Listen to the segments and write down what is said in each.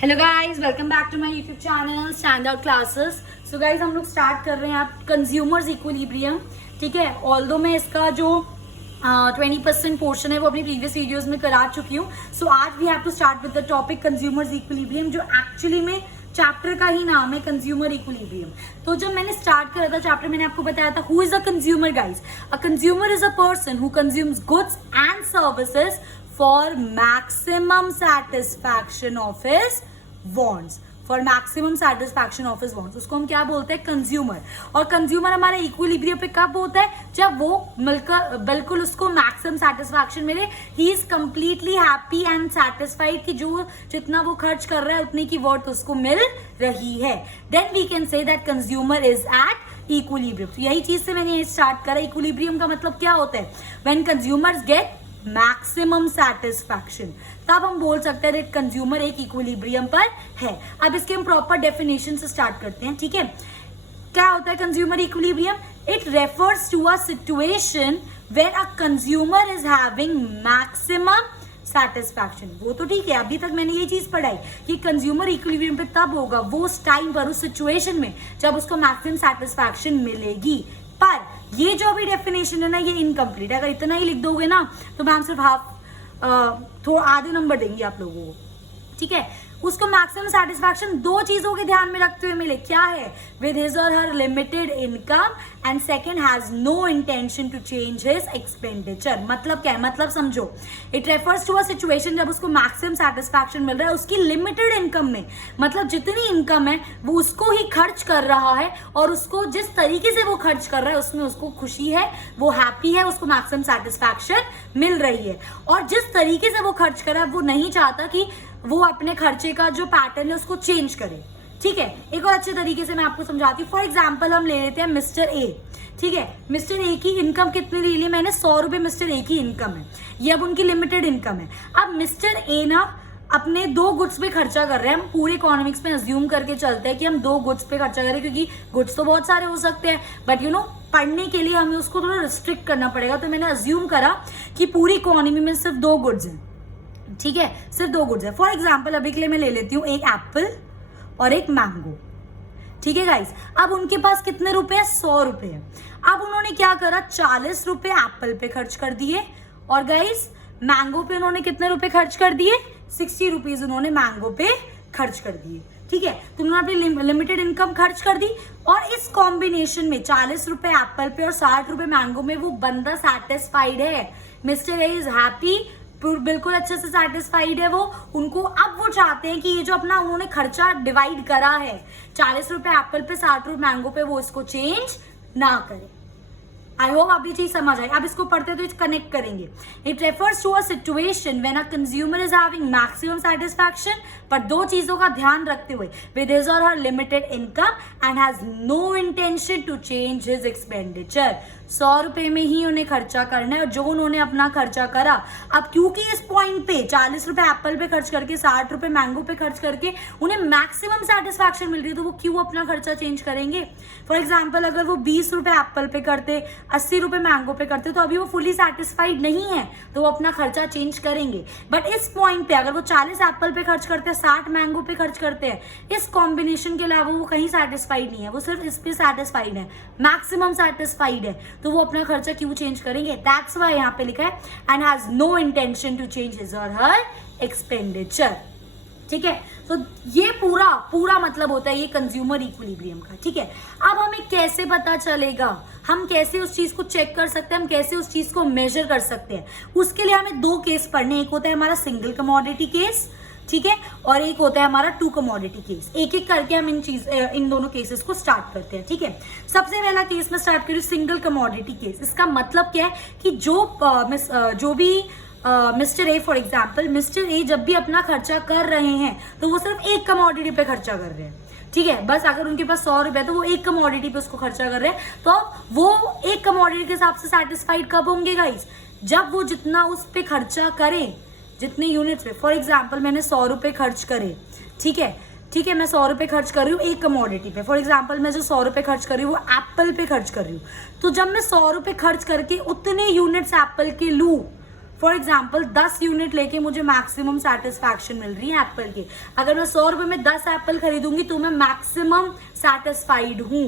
Hello guys, welcome back to my YouTube channel stand out classes. So guys, हम लोग start कर रहे हैं आप कंज्यूमर्स इक्विलिब्रियम। ठीक है, ऑल्दो मैं इसका जो 20% पोर्शन है वो अपनी प्रीवियस वीडियोस में करा चुकी हूँ। सो आज we have to start with the topic consumers equilibrium, जो एक्चुअली में चैप्टर का ही नाम है कंज्यूमर इक्विलिब्रियम। तो जब मैंने स्टार्ट करा था चैप्टर, मैंने आपको बताया था who is a consumer guys. A consumer is a person who consumes goods and services for maximum satisfaction of his wants, for maximum satisfaction of his wants, उसको हम क्या बोलते हैं? कंज्यूमर। और कंज्यूमर हमारे इक्विलिब्रियम पे कब होता है? जब वो मिलकर बिल्कुल उसको मैक्सिमम सेटिस्फैक्शन मिले, he is completely happy and satisfied कि जो जितना वो खर्च कर रहा है उतने की वर्थ उसको मिल रही है, then we can say that consumer is at equilibrium. तो यही चीज से मैंने ये स्टार्ट करा। इक्विलिब्रियम का मतलब क्या होता है? When consumers get maximum satisfaction, तब हम बोल सकते हैं दैट कंज्यूमर एक इक्विलिब्रियम पर है। अब इसके हम प्रॉपर डेफिनेशन से स्टार्ट करते हैं। ठीक है, क्या होता है consumer equilibrium? It refers to a situation where a consumer is having maximum satisfaction. वो तो ठीक है, अभी तक मैंने ये चीज पढ़ाई कि कंज्यूमर इक्विलिब्रियम पे तब होगा वो उस टाइम पर, उस सिचुएशन में जब उसको मैक्सिमम सेटिस्फैक्शन मिलेगी। पर ये जो अभी डेफिनेशन है ना, ये इनकम्प्लीट। अगर इतना ही लिख दोगे ना तो मैम सिर्फ थोड़ा आधे नंबर देंगे आप लोगों को। ठीक है, उसको मैक्सिमम सेटिस्फैक्शन दो चीजों के ध्यान में रखते हुए मिले। क्या है? With his or her limited income, and second has no intention to change his expenditure. मतलब क्या है? मतलब समझो, it refers to a situation जब उसको मैक्सिमम सेटिस्फैक्शन मिल रहा है उसकी लिमिटेड इनकम में, मतलब जितनी इनकम है वो उसको ही खर्च कर रहा है, और उसको जिस तरीके से वो खर्च कर रहा है उसमें उसको खुशी है, वो हैप्पी है, उसको मैक्सिमम सेटिस्फैक्शन मिल रही है। और जिस तरीके से वो खर्च कर रहा है वो नहीं चाहता कि वो अपने खर्चे का जो पैटर्न है उसको चेंज करे। ठीक है, एक और अच्छे तरीके से मैं आपको समझाती हूँ। फॉर एग्जाम्पल हम ले लेते हैं मिस्टर ए। ठीक है, मिस्टर ए की इनकम कितनी ले ली मैंने? 100 रुपए मिस्टर ए की इनकम है, ये अब उनकी लिमिटेड इनकम है। अब मिस्टर ए ना अपने दो गुड्स पे खर्चा कर रहे हैं। हम पूरे इकोनॉमिक्स में अज्यूम करके चलते हैं कि हम दो गुड्स पे खर्चा करें, क्योंकि गुड्स तो बहुत सारे हो सकते हैं, बट यू नो पढ़ने के लिए हमें उसको थोड़ा रिस्ट्रिक्ट करना पड़ेगा। तो मैंने अज्यूम करा कि पूरी इकोनॉमी में सिर्फ दो गुड्स हैं। ठीक है, सिर्फ दो गुड्स है। फॉर एग्जाम्पल अभी के लिए मैं ले लेती हूँ एक एप्पल और एक मैंगो। ठीक है गाइस, अब उनके पास कितने रुपए हैं? 100 रुपए है। अब उन्होंने क्या करा? 40 रुपए एप्पल पे खर्च कर दिए, और गाइस मैंगो पे उन्होंने कितने रुपए खर्च कर दिए? 60 रुपीज उन्होंने मैंगो पे खर्च कर दिए। ठीक है, तो उन्होंने अपनी लिमिटेड इनकम खर्च कर दी, और इस कॉम्बिनेशन में 40 रुपए एप्पल पे और 60 रुपए मैंगो में वो बंदा सेटिस्फाइड है। मिस्टर ए इज हैप्पी, बिल्कुल अच्छे से सेटिस्फाइड है वो। उनको अब वो चाहते हैं कि ये जो अपना उन्होंने खर्चा डिवाइड करा है 40 रुपए एप्पल पे 60 रुपए मैंगो पे, वो इसको चेंज ना करे। आई होप आप ये चीज समझ आए। अब इसको पढ़ते तो कनेक्ट करेंगे। It refers to a situation when a consumer is having maximum satisfaction, पर दो चीजों का ध्यान रखते हुए, with his or her limited income and has no intention to change his expenditure. 100 रुपए में ही उन्हें खर्चा करना है, और जो उन्होंने अपना खर्चा करा, अब क्योंकि इस पॉइंट पे 40 रुपए एप्पल पे खर्च करके 60 रुपए मैंगो पे खर्च करके उन्हें मैक्सिमम सेटिस्फैक्शन मिल रही है, तो वो क्यों अपना खर्चा चेंज करेंगे? फॉर एग्जाम्पल अगर वो 20 रुपए एप्पल पे करते, 80 रुपए मैंगो पे करते, तो अभी वो फुली सेटिस्फाइड नहीं है, तो वो अपना खर्चा चेंज करेंगे। बट इस पॉइंट पे अगर वो 40 एप्पल पे खर्च करते हैं, 60 मैंगो पे खर्च करते हैं, इस कॉम्बिनेशन के अलावा वो कहीं सेटिस्फाइड नहीं है, वो सिर्फ इस पे सेटिस्फाइड है, मैक्सिमम सेटिस्फाइड है, तो वो अपना खर्चा क्यों चेंज करेंगे? दैट्स व्हाई यहाँ पे लिखा है and has no intention to change his or her expenditure. ठीक है, तो ये पूरा मतलब होता है ये कंज्यूमर इक्विलिब्रियम का। ठीक है, अब हमें कैसे पता चलेगा? हम कैसे उस चीज को चेक कर सकते हैं? हम कैसे उस चीज को मेजर कर सकते हैं? उसके लिए हमें दो केस पढ़ने। एक होता है हमारा सिंगल कमोडिटी केस, ठीक है, और एक होता है हमारा टू कमोडिटी केस। एक एक करके हम इन दोनों केसेस को स्टार्ट करते हैं। ठीक है, सबसे पहला केस में स्टार्ट करूँ सिंगल कमोडिटी केस। इसका मतलब क्या है कि जो भी mister A, for example mister A जब भी अपना खर्चा कर रहे हैं तो वो सिर्फ एक कमोडिटी पे खर्चा कर रहे हैं। ठीक है, बस अगर उनके पास 100 रुपए तो वो एक कमोडिटी पे उसको खर्चा कर रहे हैं, तो वो एक कमोडिटी के हिसाब से सेटिस्फाइड कब होंगे गाइस? जब वो जितना उस पे खर्चा करें, जितने यूनिट्स पे, फॉर एग्जाम्पल मैंने 100 रुपए खर्च करे। ठीक है, मैं 100 रुपए खर्च कर रही हूँ एक कमोडिटी पे। फॉर एग्जाम्पल मैं जो 100 रुपए खर्च कर रही हूँ वो एप्पल पे खर्च कर रही हूँ। तो जब मैं 100 रुपए खर्च करके उतने यूनिट्स एप्पल के लूँ, फॉर एग्जाम्पल 10 यूनिट लेके मुझे मैक्सिमम सेटिस्फैक्शन मिल रही है एप्पल की। अगर मैं 100 रुपए में 10 एप्पल खरीदूंगी तो मैं मैक्सिमम सेटिस्फाइड हूं।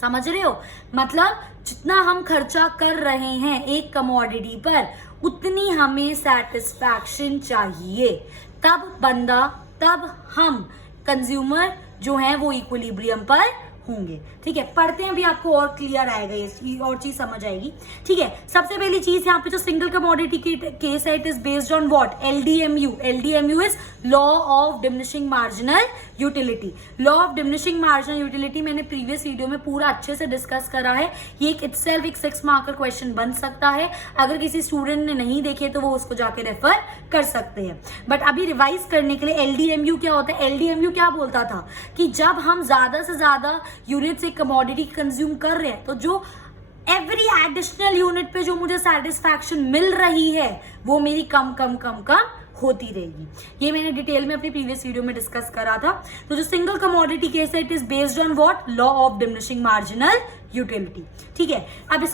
समझ रहे हो? मतलब जितना हम खर्चा कर रहे हैं एक कमोडिटी पर उतनी हमें सेटिस्फैक्शन चाहिए, तब हम कंज्यूमर जो है वो इक्विलिब्रियम पर होंगे। ठीक है, पढ़ते हैं, अभी आपको और क्लियर आएगा, ये और चीज समझ आएगी। ठीक है, सबसे पहली चीज यहाँ पे जो सिंगल कमोडिटी की केस है, it is based on what? LDMU is law of diminishing marginal utility. Law of diminishing marginal utility मैंने प्रीवियस वीडियो में पूरा अच्छे से डिस्कस करा है। ये एक इटसेल्फ एक 6 मार्कर क्वेश्चन बन सकता है। अगर किसी स्टूडेंट ने नहीं देखे तो वो उसको जाके रेफर कर सकते हैं। बट अभी रिवाइज करने के लिए एलडीएमयू क्या होता है? एलडीएमयू क्या बोलता था कि जब हम ज्यादा से ज्यादा यूनिट्स एक कमोडिटी कंज्यूम कर रहे हैं तो जो एवरी एडिशनल यूनिट पे जो मुझे सेटिस्फैक्शन मिल रही है वो मेरी कम होती रहेगी। ये मैंने डिटेल में अपनी प्रीवियस वीडियो में डिस्कस करा था। तो जो सिंगल कमोडिटी केस है, it is based on what? Law of diminishing marginal utility. ठीक है, अब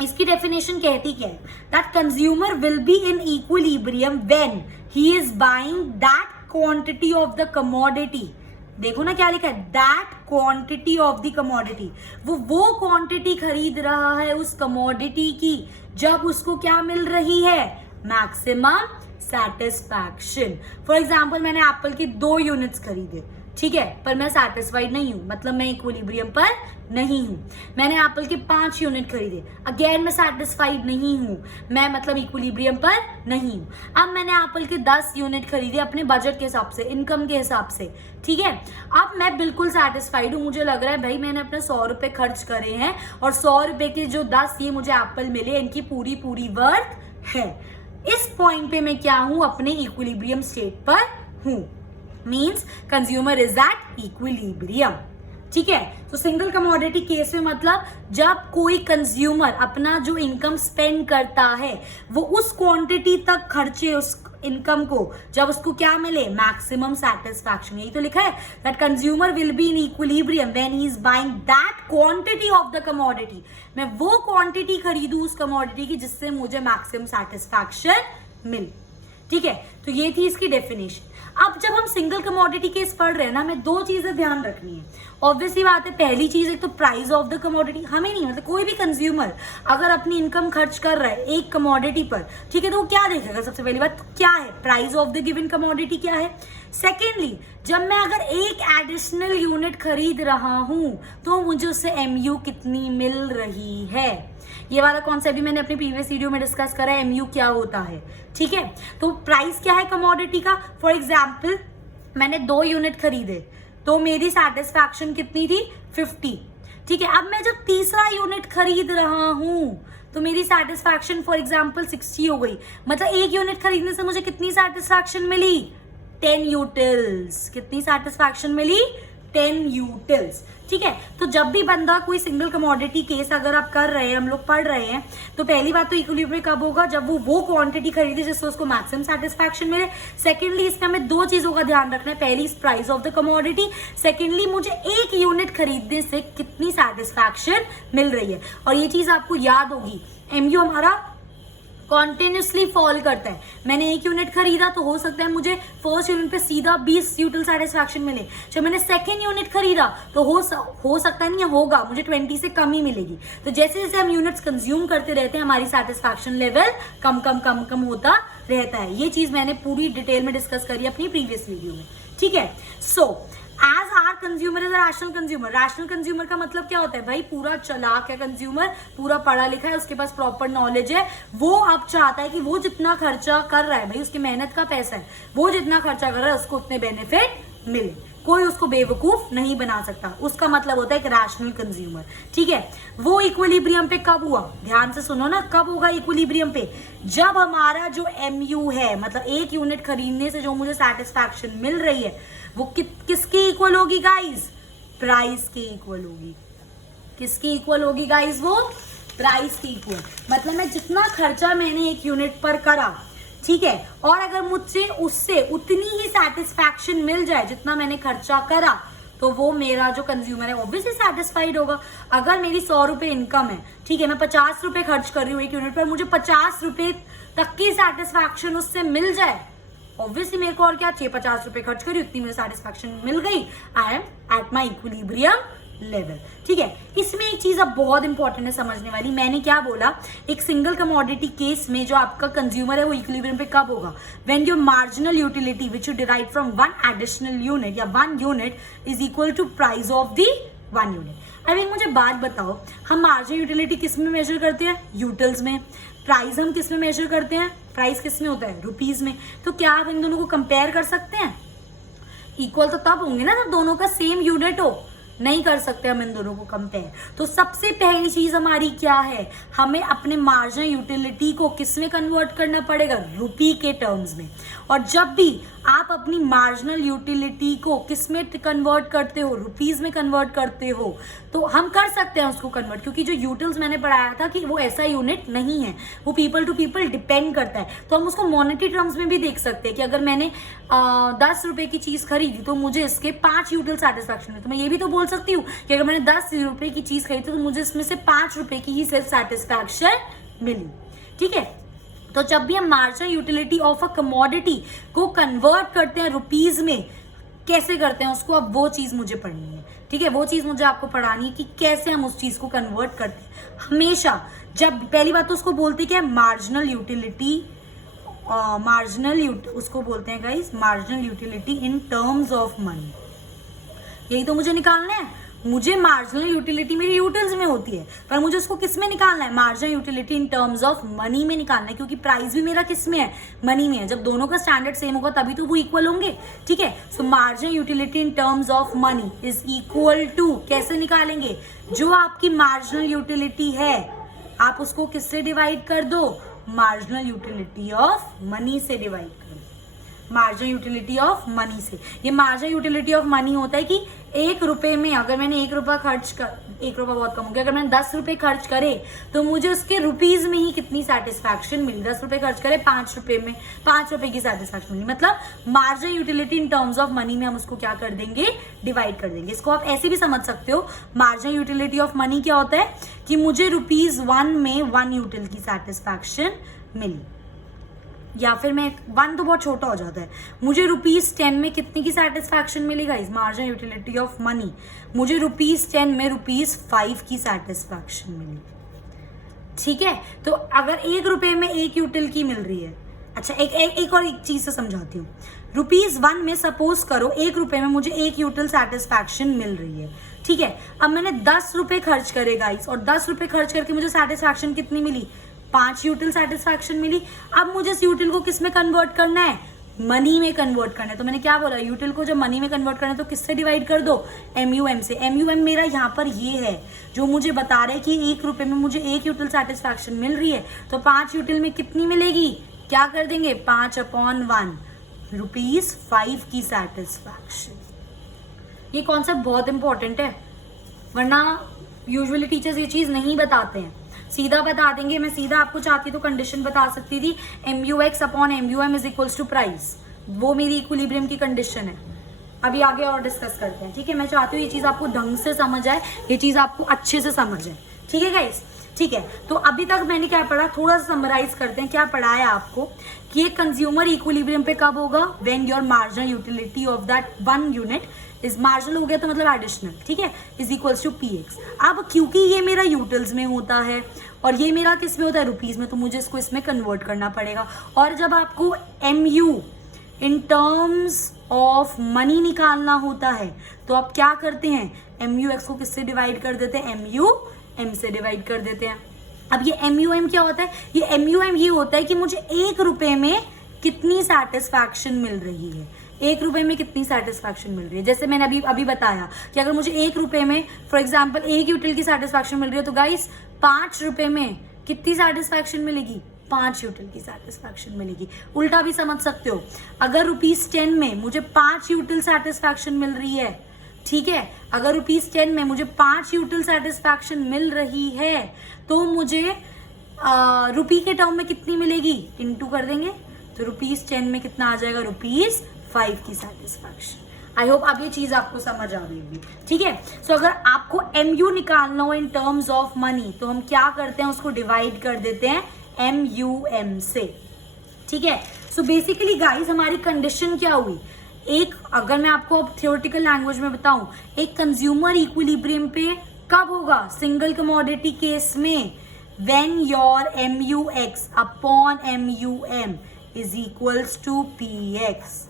इसकी डेफिनेशन कहती क्या है? That consumer will be in equilibrium when he is buying that quantity of the commodity. देखो ना क्या लिखा है, that quantity of the commodity. वो क्वांटिटी खरीद रहा है उस कमोडिटी की जब उसको क्या मिल रही है? Maximum satisfaction. फॉर एग्जाम्पल मैंने एप्पल की 2 यूनिट्स खरीदे, ठीक है, पर मैं सेटिस्फाइड नहीं हूं, मतलब मैं इक्विलिब्रियम पर नहीं हूं। मैंने एप्पल के 5 यूनिट खरीदे, अगेन मैं सेटिस्फाइड नहीं हूं, मैं मतलब इक्विलिब्रियम पर नहीं हूं। अब मैंने एप्पल के 10 यूनिट खरीदे अपने बजट के हिसाब से, इनकम के हिसाब से, ठीक है। अब मैं बिल्कुल सेटिस्फाइड हूं, मुझे लग रहा है भाई मैंने अपने 100 रुपए खर्च करे हैं और 100 रुपए के जो 10 ये मुझे एप्पल मिले, इनकी पूरी वर्थ है। इस पॉइंट पे मैं क्या हूं? अपने इक्विलिब्रियम स्टेट पर हूं। Means consumer is at equilibrium. ठीक है, तो सिंगल कमोडिटी केस में मतलब जब कोई कंज्यूमर अपना जो इनकम स्पेंड करता है वो उस क्वांटिटी तक खर्चे उस इनकम को जब उसको क्या मिले? Maximum satisfaction. यही तो लिखा है that consumer will be in equilibrium when he is buying that quantity of the commodity. मैं वो क्वांटिटी खरीदूं उस कमोडिटी की जिससे मुझे मैक्सिमम सेटिस्फैक्शन मिले। ठीक है, तो ये थी इसकी डेफिनेशन। अब जब हम सिंगल कमोडिटी केस पढ़ रहे हैं ना, हमें 2 चीजें ध्यान रखनी है। ऑब्वियसली बात है, पहली चीज एक तो प्राइस ऑफ द कमोडिटी। हमें नहीं, मतलब कोई भी कंज्यूमर अगर अपनी इनकम खर्च कर रहा है एक कमोडिटी पर, ठीक है, तो वो क्या देखेगा? सबसे पहली बात क्या है? Price of the given commodity क्या है। सेकेंडली, जब मैं अगर एक एडिशनल यूनिट खरीद रहा हूं तो मुझे उससे एमयू कितनी मिल रही है। ये वाला कॉन्सेप्ट भी मैंने अपनी प्रीवियस वीडियो में डिस्कस करा है, एमयू क्या होता है। ठीक है, तो प्राइस क्या है कमोडिटी का? फॉर एग्जाम्पल मैंने 2 यूनिट खरीदे तो मेरी सेटिस्फैक्शन कितनी थी? 50। ठीक है, अब मैं जब तीसरा यूनिट खरीद रहा हूं तो मेरी सेटिस्फैक्शन फॉर एग्जाम्पल 60 हो गई। मतलब एक यूनिट खरीदने से मुझे कितनी सेटिस्फैक्शन मिली? 10 यूटिल्स। कितनी सेटिस्फैक्शन मिली? 10 यूटिल्स। ठीक है, तो जब भी बंदा कोई सिंगल कमोडिटी केस अगर आप कर रहे हैं, हम लोग पढ़ रहे हैं, तो पहली बात तो इक्विलिब्रियम कब होगा? जब वो क्वांटिटी खरीदे जिससे उसको मैक्सिमम सेटिस्फैक्शन मिले। सेकेंडली, इसमें हमें 2 चीजों का ध्यान रखना है। पहली price of the commodity, secondly मुझे एक यूनिट खरीदने से कितनी सेटिस्फैक्शन मिल रही है। और ये चीज आपको याद होगी, एमयू हमारा कॉन्टिन्यूसली फॉल करता है। मैंने एक यूनिट खरीदा तो हो सकता है मुझे फर्स्ट यूनिट पे सीधा 20 यूटिल सेटिस्फैक्शन मिले। जब मैंने सेकेंड यूनिट खरीदा तो हो सकता है नहीं, होगा मुझे 20 से कम ही मिलेगी। तो जैसे जैसे हम यूनिट्स कंज्यूम करते रहते हैं हमारी सेटिस्फैक्शन लेवल कम होता रहता है। ये चीज मैंने पूरी डिटेल में डिस्कस करी अपनी प्रीवियस वीडियो में। ठीक है, so as our consumer is rational consumer. Rational consumer का मतलब क्या होता है? भाई पूरा चालाक है कंज्यूमर, पूरा पढ़ा लिखा है, उसके पास प्रॉपर नॉलेज है। वो अब चाहता है कि वो जितना खर्चा कर रहा है, भाई उसकी मेहनत का पैसा है, वो जितना खर्चा कर रहा है उसको उतने बेनिफिट मिले। कोई उसको बेवकूफ नहीं बना सकता। उसका मतलब होता है एक रैशनल कंज्यूमर। ठीक है, वो इक्विलिब्रियम पे कब हुआ? ध्यान से सुनो ना, कब होगा इक्विलिब्रियम पे? जब हमारा जो एमयू है, मतलब एक यूनिट खरीदने से जो मुझे सेटिस्फैक्शन मिल रही है, वो किसकी इक्वल होगी गाइस? प्राइस की इक्वल होगी। किसकी इक्वल होगी गाइस? वो प्राइस की इक्वल। मतलब मैं जितना खर्चा मैंने एक यूनिट पर करा, ठीक है, और अगर मुझसे उससे उतनी ही सेटिस्फैक्शन मिल जाए जितना मैंने खर्चा करा, तो वो मेरा जो कंज्यूमर है ऑब्वियसली सेटिस्फाइड होगा। अगर मेरी 100 रुपए इनकम है, ठीक है, मैं 50 रुपए खर्च कर रही हूँ एक यूनिट पर, मुझे 50 रुपए तक की सेटिस्फैक्शन उससे मिल जाए, ऑब्वियसली मेरे को और क्या चाहिए, 50 रुपए खर्च करी, उतनी मुझे सेटिस्फैक्शन मिल गई, I am at my equilibrium level. ठीक है, इसमें एक चीज अब बहुत इंपॉर्टेंट है समझने वाली, मैंने क्या बोला, एक सिंगल कमोडिटी केस में जो आपका कंज्यूमर है वो इक्विलिब्रियम पे कब होगा, when your marginal utility which you derive from one additional unit या one unit is equal to price of the one unit. अब एक मुझे बात बताओ, हम मार्जिनल यूटिलिटी किस में मेजर करते हैं, यूटिल्स में, प्राइस हम किस में मेजर करते हैं, प्राइस किस में होता है, रुपीज में। तो क्या आप इन दोनों को कंपेयर कर सकते हैं, इक्वल तो तब होंगे ना जब दोनों का सेम यूनिट हो, नहीं कर सकते हम इन दोनों को कंपेयर। तो सबसे पहली चीज हमारी क्या है, हमें अपने मार्जिनल यूटिलिटी को किस में कन्वर्ट करना पड़ेगा, रुपी के टर्म्स में। और जब भी आप अपनी मार्जिनल यूटिलिटी को किस में कन्वर्ट करते हो, रुपीज में कन्वर्ट करते हो, तो हम कर सकते हैं उसको कन्वर्ट, क्योंकि जो यूटिल्स मैंने पढ़ाया था कि वो ऐसा यूनिट नहीं है, वो पीपल टू पीपल डिपेंड करता है। तो हम उसको मॉनेटरी टर्म्स में भी देख सकते हैं कि अगर मैंने 10 रुपए की चीज खरीदी तो मुझे इसके 5 यूटिल सेटिस्फैक्शन है। तो मैं ये भी तो बोल सकती हूँ कि अगर मैंने 10 रुपए की चीज खरीदी तो मुझे इसमें से 5 रुपए की ही सिर्फ सेटिस्फैक्शन मिली। ठीक है, तो जब भी हम marginal utility of a commodity को कन्वर्ट करते हैं रुपीज में, कैसे करते हैं उसको, अब वो चीज मुझे पढ़नी है। ठीक है, वो चीज मुझे आपको पढ़ानी है कि कैसे हम उस चीज को कन्वर्ट करते हैं। हमेशा जब पहली बात तो उसको बोलते हैं क्या, मार्जिनल यूटिलिटी, उसको बोलते हैं guys marginal utility in terms of money. यही तो मुझे निकालना है, मुझे मार्जिनल यूटिलिटी मेरी यूटिल्स में होती है, पर मुझे उसको किस में निकालना है, marginal utility in terms of money में निकालना है, क्योंकि प्राइस भी मेरा किस में है, मनी में है। जब दोनों का स्टैंडर्ड सेम होगा तभी तो वो इक्वल होंगे। ठीक है, so marginal utility in terms of money is equal to, कैसे निकालेंगे, जो आपकी मार्जिनल यूटिलिटी है आप उसको किससे डिवाइड कर दो, मार्जिनल यूटिलिटी ऑफ मनी से डिवाइड कर दो, मार्जिनल यूटिलिटी ऑफ मनी से। ये मार्जिनल यूटिलिटी ऑफ मनी होता है कि 1 रुपए में अगर मैंने 1 रुपया खर्च कर, 1 रुपया बहुत कम हो गया, अगर मैंने 10 रुपए खर्च करे तो मुझे उसके रुपीज में ही कितनी सेटिस्फैक्शन मिली, 10 रुपए खर्च करे 5 रुपए में 5 रुपए की सेटिस्फैक्शन मिली। मतलब marginal utility in terms of money में हम उसको क्या कर देंगे, डिवाइड कर देंगे। इसको आप ऐसे भी समझ सकते हो, मार्जिनल यूटिलिटी ऑफ मनी क्या होता है कि मुझे ₹1 में 1 यूटिल की सेटिस्फैक्शन मिली, या फिर मैं 1 तो बहुत छोटा हो जाता है, मुझे ₹10 में कितनी की सेटिस्फैक्शन मिलेगा, इस मार्जिनल यूटिलिटी ऑफ मनी, मुझे ₹10 में ₹5 की सेटिस्फैक्शन मिली। ठीक है, तो अगर 1 रुपए में 1 यूटिल की मिल रही है, अच्छा एक और एक चीज से समझाती हूँ, ₹1 में सपोज करो 1 रुपए में मुझे 1 यूटिल सेटिस्फैक्शन मिल रही है। ठीक है, अब मैंने 10 रुपए खर्च करे गाइस, और 10 रुपए खर्च करके मुझे सेटिस्फैक्शन कितनी मिली, 5 यूटिल सेटिस्फैक्शन मिली। अब मुझे इस यूटिल को किस में कन्वर्ट करना है, मनी में कन्वर्ट करना है। तो मैंने क्या बोला, यूटिल को जब मनी में कन्वर्ट करना है तो किससे डिवाइड कर दो, MUM से। MUM मेरा यहाँ पर ये है जो मुझे बता रहा है कि 1 रुपए में मुझे 1 यूटिल सेटिस्फैक्शन मिल रही है, तो 5 यूटिल में कितनी मिलेगी, क्या कर देंगे, 5/1, ₹5 की सेटिस्फैक्शन। ये कॉन्सेप्ट बहुत इंपॉर्टेंट है, वरना यूजुअली टीचर्स ये चीज नहीं बताते हैं, सीधा बता देंगे। मैं सीधा आपको चाहती तो कंडीशन बता सकती थी, MUX/MUM is equals to price, वो मेरी इक्विलिब्रियम की कंडीशन है। अभी आगे और डिस्कस करते हैं। ठीक है, मैं चाहती हूँ ये चीज आपको ढंग से समझ आए, ये चीज आपको अच्छे से समझ आए। ठीक है गाइस, ठीक है, तो अभी तक मैंने क्या पढ़ा, थोड़ा सा समराइज करते हैं। क्या पढ़ाया आपको कि एक कंज्यूमर इक्विलिब्रियम पे कब होगा, when your marginal utility of that 1 unit is, marginal हो गया तो मतलब एडिशनल, ठीक है, इज इक्वल्स टू PX। अब क्योंकि ये मेरा यूटिल्स में होता है और ये मेरा किस में होता है, रुपीज में, तो मुझे इसको इसमें कन्वर्ट करना पड़ेगा। और जब आपको MU in terms of money निकालना होता है तो आप क्या करते हैं, MUX को किससे डिवाइड कर देते हैं, MUM से डिवाइड कर देते हैं। अब ये MUM क्या होता है, ये MUM ये होता है कि मुझे 1 रुपए में कितनी सेटिस्फैक्शन मिल रही है, 1 रुपए में कितनी सेटिस्फैक्शन मिल रही है। जैसे मैंने अभी बताया कि अगर मुझे 1 रुपए में फॉर एग्जांपल 1 यूटिल की सेटिस्फैक्शन मिल रही है, तो गाइस 5 रुपए में कितनी सेटिस्फैक्शन मिलेगी, 5 यूटिल की सेटिस्फैक्शन मिलेगी। उल्टा भी समझ सकते हो, अगर ₹10 में मुझे 5 यूटिल सेटिस्फैक्शन मिल रही है, ठीक है, अगर ₹10 में मुझे 5 यूटिल सेटिस्फैक्शन मिल रही है तो मुझे रुपी के टर्म में कितनी मिलेगी, इनटू कर देंगे, तो ₹10 में कितना आ जाएगा, ₹5 की सेटिस्फैक्शन। आई होप अब ये चीज आपको समझ आ गई होगी। ठीक है, सो अगर आपको MU निकालना हो इन टर्म्स ऑफ मनी तो हम क्या करते हैं, उसको डिवाइड कर देते हैं MUM से। ठीक है। सो बेसिकली गाइस हमारी कंडीशन क्या हुई, एक अगर मैं आपको अब थियोरेटिकल लैंग्वेज में बताऊं, एक कंज्यूमर इक्विलिब्रियम पे कब होगा, सिंगल कमोडिटी केस में, when your MUX upon MUM is equals to PX।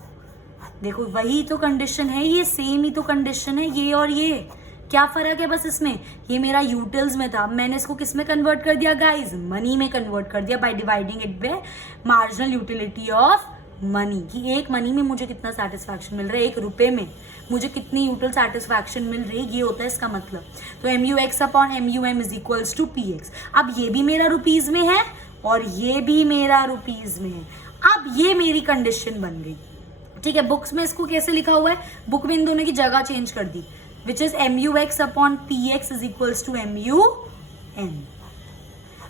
देखो वही तो कंडीशन है, ये सेम ही तो कंडीशन है, ये और ये क्या फर्क है बस इसमें, ये मेरा यूटिल्स में था, मैंने इसको किस में कन्वर्ट कर दिया गाइस, मनी में कन्वर्ट कर दिया by dividing it by marginal utility of money, कि एक मनी में मुझे कितना सेटिस्फैक्शन मिल रहा है, 1 रुपए में मुझे कितनी यूटिल सेटिस्फैक्शन मिल रही है, ये होता है इसका मतलब। तो MUX upon MUM is equals to PX। अब ये भी मेरा रुपीज में है और ये भी मेरा रुपीज में है, अब ये मेरी कंडीशन बन गई, ठीक है। बुक्स में इसको कैसे लिखा हुआ है, बुक में इन दोनों की जगह चेंज कर दी, which is MUX upon PX is equals to MUM।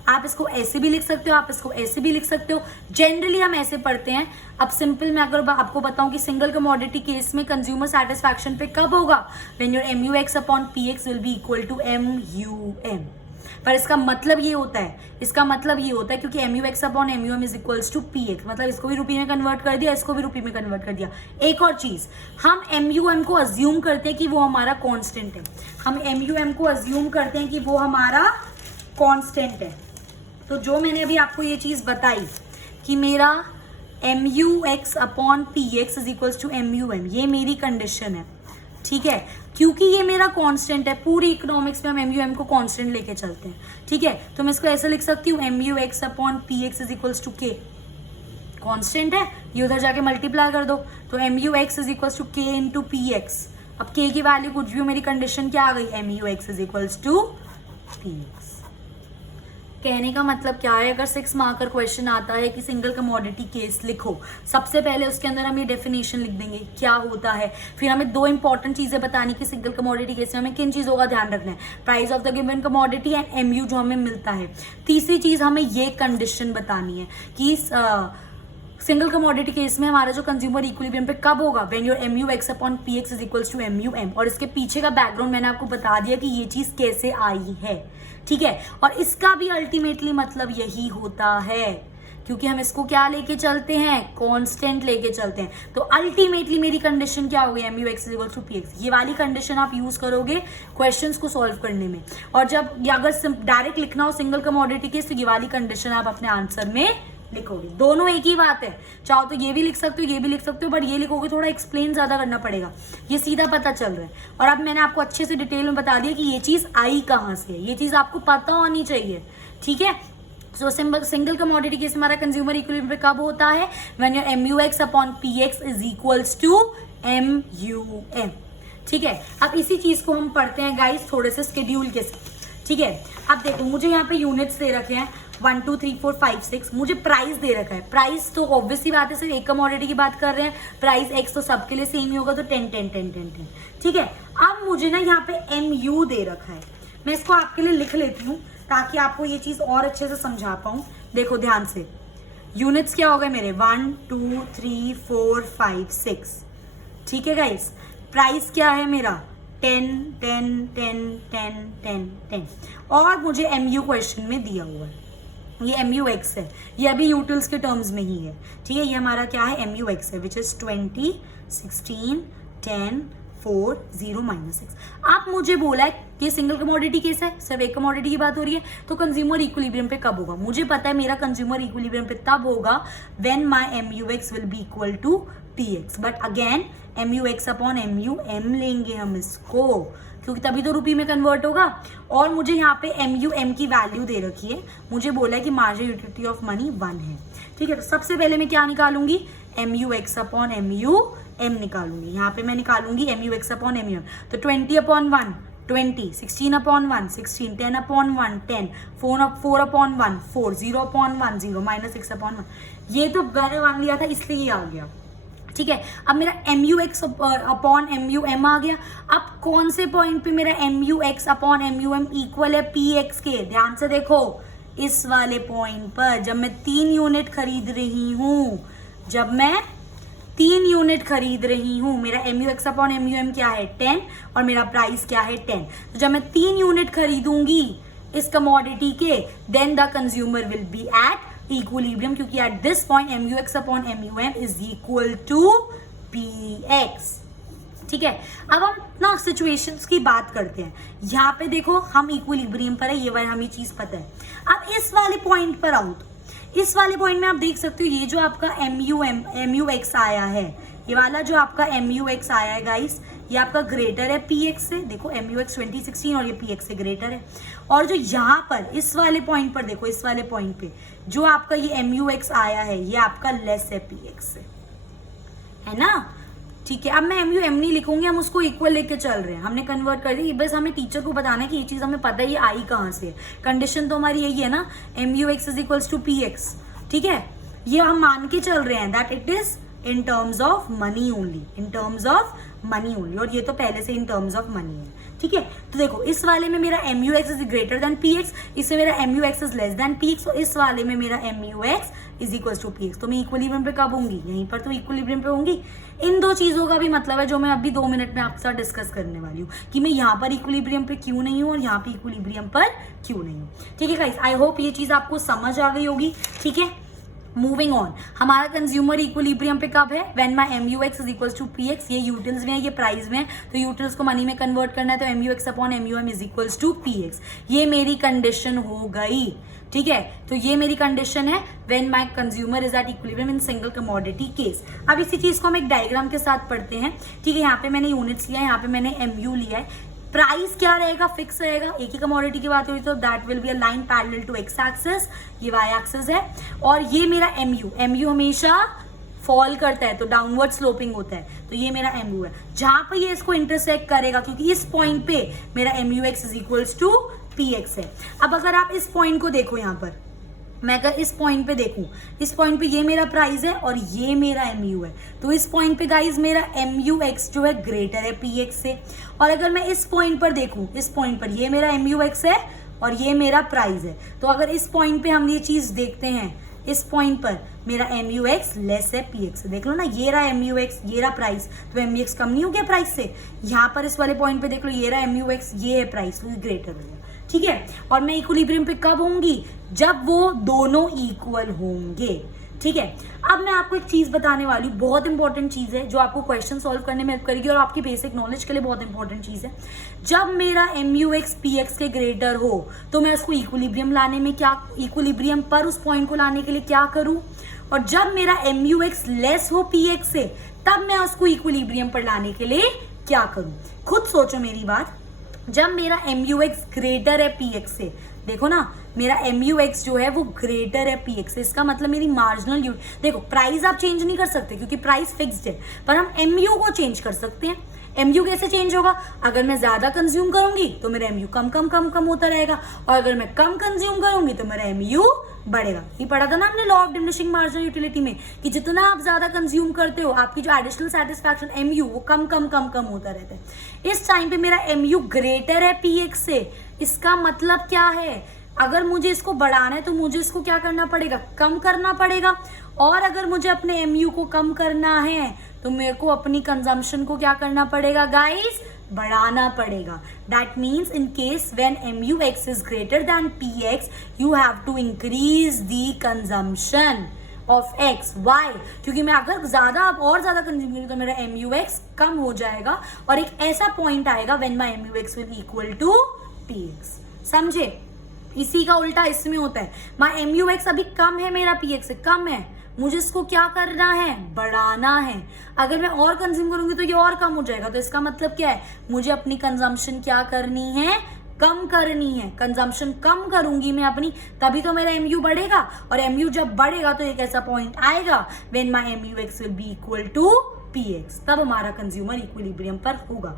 आप इसको ऐसे भी लिख सकते हो, आप इसको ऐसे भी लिख सकते हो, जनरली हम ऐसे पढ़ते हैं। अब सिंपल मैं अगर आपको बताऊं कि सिंगल कमोडिटी केस में कंज्यूमर सेटिस्फैक्शन पे कब होगा, when your MUX upon PX will be equal to MUM। पर इसका मतलब ये होता है, इसका मतलब ये होता है क्योंकि MUX upon MUM is equals to PX, मतलब इसको भी रुपये में कन्वर्ट कर दिया, इसको भी रुपये में कन्वर्ट कर दिया। एक और चीज, हम MUM को अज्यूम करते हैं कि वो हमारा कांस्टेंट है, हम MUM को अज्यूम करते हैं कि वो हमारा कांस्टेंट है। तो जो मैंने अभी आपको ये चीज बताई कि मेरा MUX upon PX is equals to MUM, ये मेरी कंडीशन है, ठीक है। क्योंकि ये मेरा कांस्टेंट है, पूरी इकोनॉमिक्स में हम MUM को कांस्टेंट लेके चलते हैं, ठीक है। तो मैं इसको ऐसे लिख सकती हूँ, MUX upon PX is equals to K, constant है, ये उधर जाके मल्टीप्लाई कर दो, तो MUX is equals to K into PX। अब K की वैल्यू कुछ भी, मेरी कंडीशन क्या आ गई, MUX is equals to PX। कहने का मतलब क्या है, अगर 6 मार्कर क्वेश्चन आता है कि सिंगल कमोडिटी केस लिखो, सबसे पहले उसके अंदर हम ये डेफिनेशन लिख देंगे क्या होता है, फिर हमें 2 इंपॉर्टेंट चीजें बतानी कि सिंगल कमोडिटी केस में हमें किन चीजों का ध्यान रखना है, price of the given commodity and MU जो हमें मिलता है। तीसरी चीज हमें ये कंडीशन बतानी है कि सिंगल कमोडिटी केस में हमारा जो कंज्यूमर इक्विलिब्रियम पे कब होगा, when your MUX upon PX is equals to MUM। और इसके पीछे का बैकग्राउंड मैंने आपको बता दिया कि ये चीज कैसे आई है, ठीक है। और इसका भी अल्टीमेटली मतलब यही होता है, क्योंकि हम इसको क्या लेके चलते हैं, कांस्टेंट लेके चलते हैं। तो अल्टीमेटली मेरी कंडीशन क्या होगी, MUX is equals to PX। ये वाली कंडीशन आप यूज करोगे क्वेश्चंस को सॉल्व करने में, और जब अगर डायरेक्ट लिखना हो सिंगल कमोडिटी केस, तो ये वाली कंडीशन आप अपने आंसर में लिखोगे। दोनों एक ही बात है, चाहो तो ये भी लिख सकते हो, ये भी लिख सकते हो, बट ये लिखोगे थोड़ा एक्सप्लेन ज्यादा करना पड़ेगा, ये सीधा पता चल रहा है। और अब मैंने आपको अच्छे से डिटेल में बता दिया कि ये चीज आई कहाँ से है, ये चीज आपको पता होनी चाहिए, ठीक है। सो सिंगल कमोडिटी केस हमारा कंज्यूमर इक्विलिब्रियम पे कब होता है, when your MUX upon PX is equals to MUM, ठीक है। अब इसी चीज को हम पढ़ते हैं गाइस थोड़े से स्केड्यूल के साथ, ठीक है। अब देखो मुझे यहाँ पे यूनिट्स दे रखे हैं 1 2 3 4 5 6, मुझे प्राइस दे रखा है, प्राइस तो ऑब्वियसली बात है सिर्फ एक कमोडिटी की बात कर रहे हैं, प्राइस X तो सबके लिए सेम ही होगा, तो 10 10 10 10 10, ठीक है। अब मुझे ना यहाँ पे MU दे रखा है, मैं इसको आपके लिए लिख लेती हूँ ताकि आपको ये चीज और अच्छे से समझा पाऊँ। देखो ध्यान से, यूनिट्स क्या हो गए मेरे 1 2 3 4 5 6, ठीक है गाइस। प्राइस क्या है मेरा 10 10 10 10 10 10, और मुझे MU क्वेश्चन में दिया हुआ है, ये MUX है, ये अभी यूटिल्स के टर्म्स में ही है, ठीक है। ये हमारा क्या है, MUX है, विच इज 20 16 10 4 0 -6। आप मुझे बोला है कि सिंगल कमोडिटी केस है, सिर्फ एक कमोडिटी की बात हो रही है, तो कंज्यूमर इक्विलिब्रियम पे कब होगा, मुझे पता है मेरा कंज्यूमर इक्विलिब्रियम पे तब होगा when my MUX will be equal to PX। But again MUX upon MUM लेंगे हम इसको, क्योंकि तभी तो रुपये में कन्वर्ट होगा। और मुझे यहाँ पे MUM की वैल्यू दे रखी है, मुझे बोला है कि मार्जिनल यूटिलिटी ऑफ मनी 1 है, ठीक है। तो सबसे पहले मैं क्या निकालूंगी, MUX अपॉन MUM निकालूंगी। यहाँ पे मैं निकालूंगी MUX अपॉन MUM, तो 20 upon 1 20, 16 upon 1 16, 10 upon 1 10, 4 upon 1 4, 0 upon 1 0, -6 upon 1। ये तो मैंने मान लिया था इसलिए ये आ गया, ठीक है। अब मेरा MUX अपॉन MUM आ गया। अब कौन से पॉइंट पे मेरा MUX अपॉन MUM इक्वल है PX के, ध्यान से देखो, इस वाले पॉइंट पर जब मैं 3 यूनिट खरीद रही हूँ, जब मैं 3 यूनिट खरीद रही हूँ, मेरा MUX अपॉन MUM क्या है 10, और मेरा प्राइस क्या है 10। तो जब मैं 3 यूनिट खरीदूंगी इस कमोडिटी के, then the consumer will be at equilibrium, क्योंकि at this point MUX upon MUM is equal to PX। ठीक है, अब हम ना सिचुएशंस की बात करते हैं। यहाँ पे देखो हम इक्विलिब्रियम पर है, ये वाला हमें चीज पता है। अब इस वाले पॉइंट पर आओ तो इस वाले पॉइंट में आप देख सकते हो ये जो आपका MUX आया है, ये वाला जो आपका MUX आया है गाइस, ये आपका ग्रेटर है PX से। देखो MUX 2016 और ये PX से ग्रेटर है। और जो यहाँ पर इस वाले पॉइंट पर देखो, इस वाले पॉइंट पे जो आपका ये MUX आया है ये आपका लेस है PX से, है ना। ठीक है, अब मैं MUM नहीं लिखूंगी, हम उसको इक्वल लेके चल रहे हैं, हमने कन्वर्ट कर दी। बस हमें टीचर को बताना है कि ये चीज हमें पता है ये आई कहाँ से। कंडीशन तो हमारी यही है ना, MUX is equals to PX। ठीक है, ये हम मान के चल रहे हैं that it is in terms of money only, in terms of money only, और ये तो पहले से इन टर्म्स ऑफ मनी है। ठीक है, तो देखो इस वाले में मेरा MUX is greater than PX, इसमें मेरा MUX is less than PX, और इस वाले में मेरा MUX is equal to PX। तो मैं इक्विलिब्रियम पे कब होंगी? यहीं पर तो इक्विलिब्रियम पे होंगी। इन दो चीजों का भी मतलब है जो मैं अभी 2 मिनट में आपके साथ डिस्कस करने वाली हूँ कि मैं यहाँ पर इक्विलिब्रियम पे क्यों नहीं हूँ और यहाँ पे इक्विलिब्रियम पर क्यों नहीं हूँ। ठीक है गाइस, आई होप ये चीज आपको समझ आ गई होगी। ठीक है, मूविंग ऑन, हमारा कंज्यूमर इक्विलिब्रियम पे कब है? When my MUX is equal to PX। ये यूटिल्स में है, ये प्राइस में है, तो यूटिल्स को मनी में कन्वर्ट करना है, तो MUX upon MUM is equal to PX। ये मेरी कंडीशन हो गई। ठीक है, तो ये मेरी कंडीशन है when my consumer is at equilibrium in single commodity case. अब इसी चीज को हम एक डायग्राम के साथ पढ़ते हैं। ठीक है, यहाँ पे मैंने यूनिट्स लिया है, यहाँ पे मैंने MU लिया है। प्राइस क्या रहेगा? फिक्स रहेगा। एक ही कमोडिटी की बात हुई तो that will be a line parallel to X axis, ये वाई एक्सिस है। और ये मेरा MU हमेशा फॉल करता है तो डाउनवर्ड स्लोपिंग होता है, तो ये मेरा MU है जहां पर ये इसको इंटरसेक्ट करेगा, क्योंकि इस पॉइंट पे मेरा MUX is equals to PX है। अब अगर आप इस पॉइंट को देखो, यहाँ पर मैं अगर इस पॉइंट पे देखूं, इस पॉइंट पे ये मेरा प्राइस है और ये मेरा MU है, तो इस पॉइंट पे गाइस मेरा MUX जो है ग्रेटर है PX से। और अगर मैं इस पॉइंट पर देखूं, इस पॉइंट पर ये मेरा MUX है और ये मेरा प्राइस है, तो अगर इस पॉइंट पे हम ये चीज देखते हैं, इस पॉइंट पर मेरा MUX लेस है PX से। देख लो ना, ये रहा MUX, ये रहा प्राइस, तो MUX कम नहीं हो गया प्राइस से। यहाँ पर इस वाले पॉइंट पे देख लो, ये रहा MUX, ये है प्राइस, तो ग्रेटर हो गया। ठीक है, और मैं इक्विलिब्रियम पे कब होंगी? जब वो दोनों इक्वल होंगे। ठीक है, अब मैं आपको एक चीज बताने वाली हूँ, बहुत इंपॉर्टेंट चीज है जो आपको क्वेश्चन सॉल्व करने में हेल्प करेगी और आपकी बेसिक नॉलेज के लिए बहुत इंपॉर्टेंट चीज है। जब मेरा MUX PX के ग्रेटर हो तो मैं उसको इक्विलिब्रियम लाने में क्या, इक्विलिब्रियम पर उस पॉइंट को लाने के लिए क्या करूं, और जब मेरा MUX लेस हो PX से तब मैं उसको इक्विलिब्रियम पर लाने के लिए क्या करूं। खुद सोचो मेरी बात, जब मेरा MUX ग्रेटर है PX से, देखो ना मेरा MUX जो है वो ग्रेटर है PX से, इसका मतलब मेरी मार्जिनल यूनिट, देखो प्राइस आप चेंज नहीं कर सकते क्योंकि प्राइस फिक्स्ड है, पर हम MU को चेंज कर सकते हैं। MU कैसे चेंज होगा? अगर मैं ज्यादा कंज्यूम करूंगी तो मेरा MU कम होता रहेगा, और अगर मैं कम कंज्यूम करूंगी तो मेरा MU बढ़ेगा। ये पढ़ा था ना हमने law of diminishing marginal utility में कि जितना आप ज्यादा कंज्यूम करते हो आपकी जो एडिशनल सेटिस्फैक्शन MU वो कम होता रहता है। इस टाइम पे मेरा MU ग्रेटर है PX से, इसका मतलब क्या है? अगर मुझे इसको बढ़ाना है तो मुझे इसको क्या करना पड़ेगा? कम करना पड़ेगा। और अगर मुझे अपने MU को कम करना है तो मेरे को अपनी कंजम्पशन को क्या करना पड़ेगा गाइस? बढ़ाना पड़ेगा। That means in case when MUX is greater than PX you have to increase the consumption of X। Why? क्योंकि मैं अगर ज्यादा और ज्यादा कंज्यूम करूँ तो मेरा MUX कम हो जाएगा और एक ऐसा पॉइंट आएगा when my MUX will equal to PX। समझे? इसी का उल्टा इसमें होता है, माय MUX अभी कम है मेरा PX से, कम है, मुझे इसको क्या करना है? बढ़ाना है। अगर मैं और कंज्यूम करूंगी तो ये और कम हो जाएगा, तो इसका मतलब क्या है? मुझे अपनी कंजम्पशन क्या करनी है? कम करनी है। कंजम्पशन कम करूंगी मैं अपनी, तभी तो मेरा MU बढ़ेगा, और MU जब बढ़ेगा तो एक ऐसा पॉइंट आएगा when my MUX will be equal to PX, तब हमारा कंज्यूमर इक्विलिब्रियम पर होगा।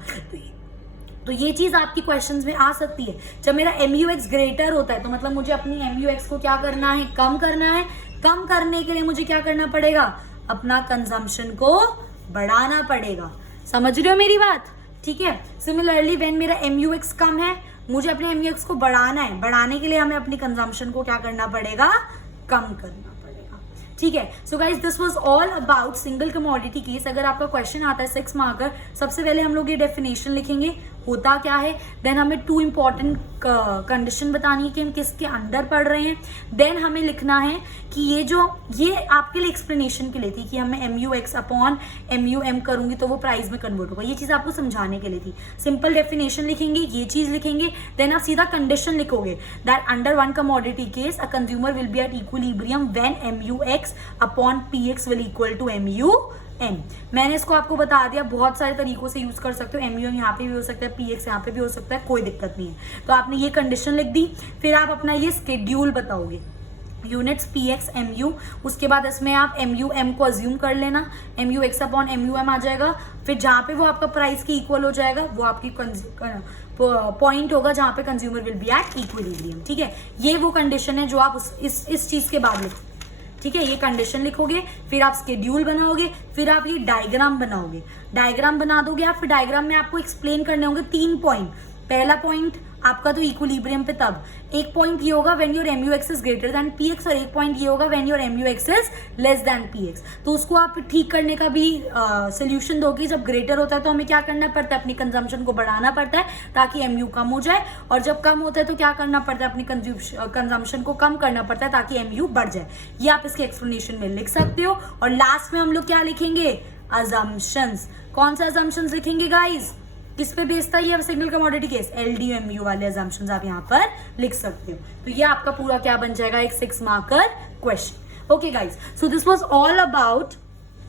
तो ये चीज आपकी क्वेश्चंस में आ सकती है। जब मेरा MUX ग्रेटर होता है तो मतलब मुझे अपनी MUX को क्या करना है? कम करना है। कम करने के लिए मुझे क्या करना पड़ेगा? अपना कंजम्पशन को बढ़ाना पड़ेगा। समझ रहे हो मेरी बात? ठीक है। सिमिलरली व्हेन मेरा MUX कम है, मुझे अपने MUX को बढ़ाना है, बढ़ाने के लिए हमें अपनी कंजम्पशन को क्या करना पड़ेगा? कम करना पड़ेगा। ठीक है। So guys this was all about single commodity case. अगर आपका क्वेश्चन आता है 6 मार्कर, सबसे पहले हम लोग ये डेफिनेशन लिखेंगे, होता क्या है, देन हमें 2 इंपॉर्टेंट कंडीशन बतानी है कि हम किसके अंडर पढ़ रहे हैं, देन हमें लिखना है कि ये आपके लिए एक्सप्लेनेशन के लिए थी कि हमें MUX अपॉन MUM करूंगी तो वो प्राइस में कन्वर्ट होगा, ये चीज़ आपको समझाने के लिए थी। सिंपल डेफिनेशन लिखेंगे, ये चीज़ लिखेंगे, देन आप सीधा कंडीशन लिखोगे that under one commodity case a consumer will be at equilibrium when MUX upon PX will equal to MUM। मैंने इसको आपको बता दिया, बहुत सारे तरीकों से यूज कर सकते हो, MUM यहाँ पे भी हो सकता है, PX यहाँ पे भी हो सकता है, कोई दिक्कत नहीं है। तो आपने ये कंडीशन लिख दी, फिर आप अपना ये स्केड्यूल बताओगे, यूनिट्स PX MU, उसके बाद इसमें आप MUM को अज्यूम कर लेना, MUX अपॉन MUM आ जाएगा, फिर जहाँ पे वो आपका प्राइस के इक्वल हो जाएगा वो आपकी पॉइंट होगा जहाँ पे consumer will be at equilibrium. ठीक है, ये वो कंडीशन है जो आप इस चीज के बाद लिखो। ठीक है, ये कंडीशन लिखोगे, फिर आप स्केड्यूल बनाओगे, फिर आप ये डायग्राम बनाओगे, डायग्राम बना दोगे आप, फिर डायग्राम में आपको एक्सप्लेन करने होंगे 3 पॉइंट। पहला पॉइंट आपका तो इक्विलिब्रियम पे, तब एक पॉइंट ये होगा when your MUX is greater than PX, और एक पॉइंट ये होगा when your MUX is less than PX। तो उसको आप ठीक करने का भी सोल्यूशन दोगे। जब ग्रेटर होता है तो हमें क्या करना पड़ता है, अपनी कंजम्पशन को बढ़ाना पड़ता है ताकि MU कम हो जाए, और जब कम होता है तो क्या करना पड़ता है, अपनी कंजम्पशन को कम करना पड़ता है ताकि MU बढ़ जाए। ये आप इसके एक्सप्लेनेशन में लिख सकते हो। और लास्ट में हम लोग क्या लिखेंगे, अजम्पशंस। कौन सा अजम्पशंस लिखेंगे गाइज, किस पे बेस्ड था ये सिंगल कमोडिटी केस, LDMU वाले अजम्पशंस आप यहाँ पर लिख सकते हो। तो ये आपका पूरा क्या बन जाएगा, एक 6 marker question. Okay guys, so this was all about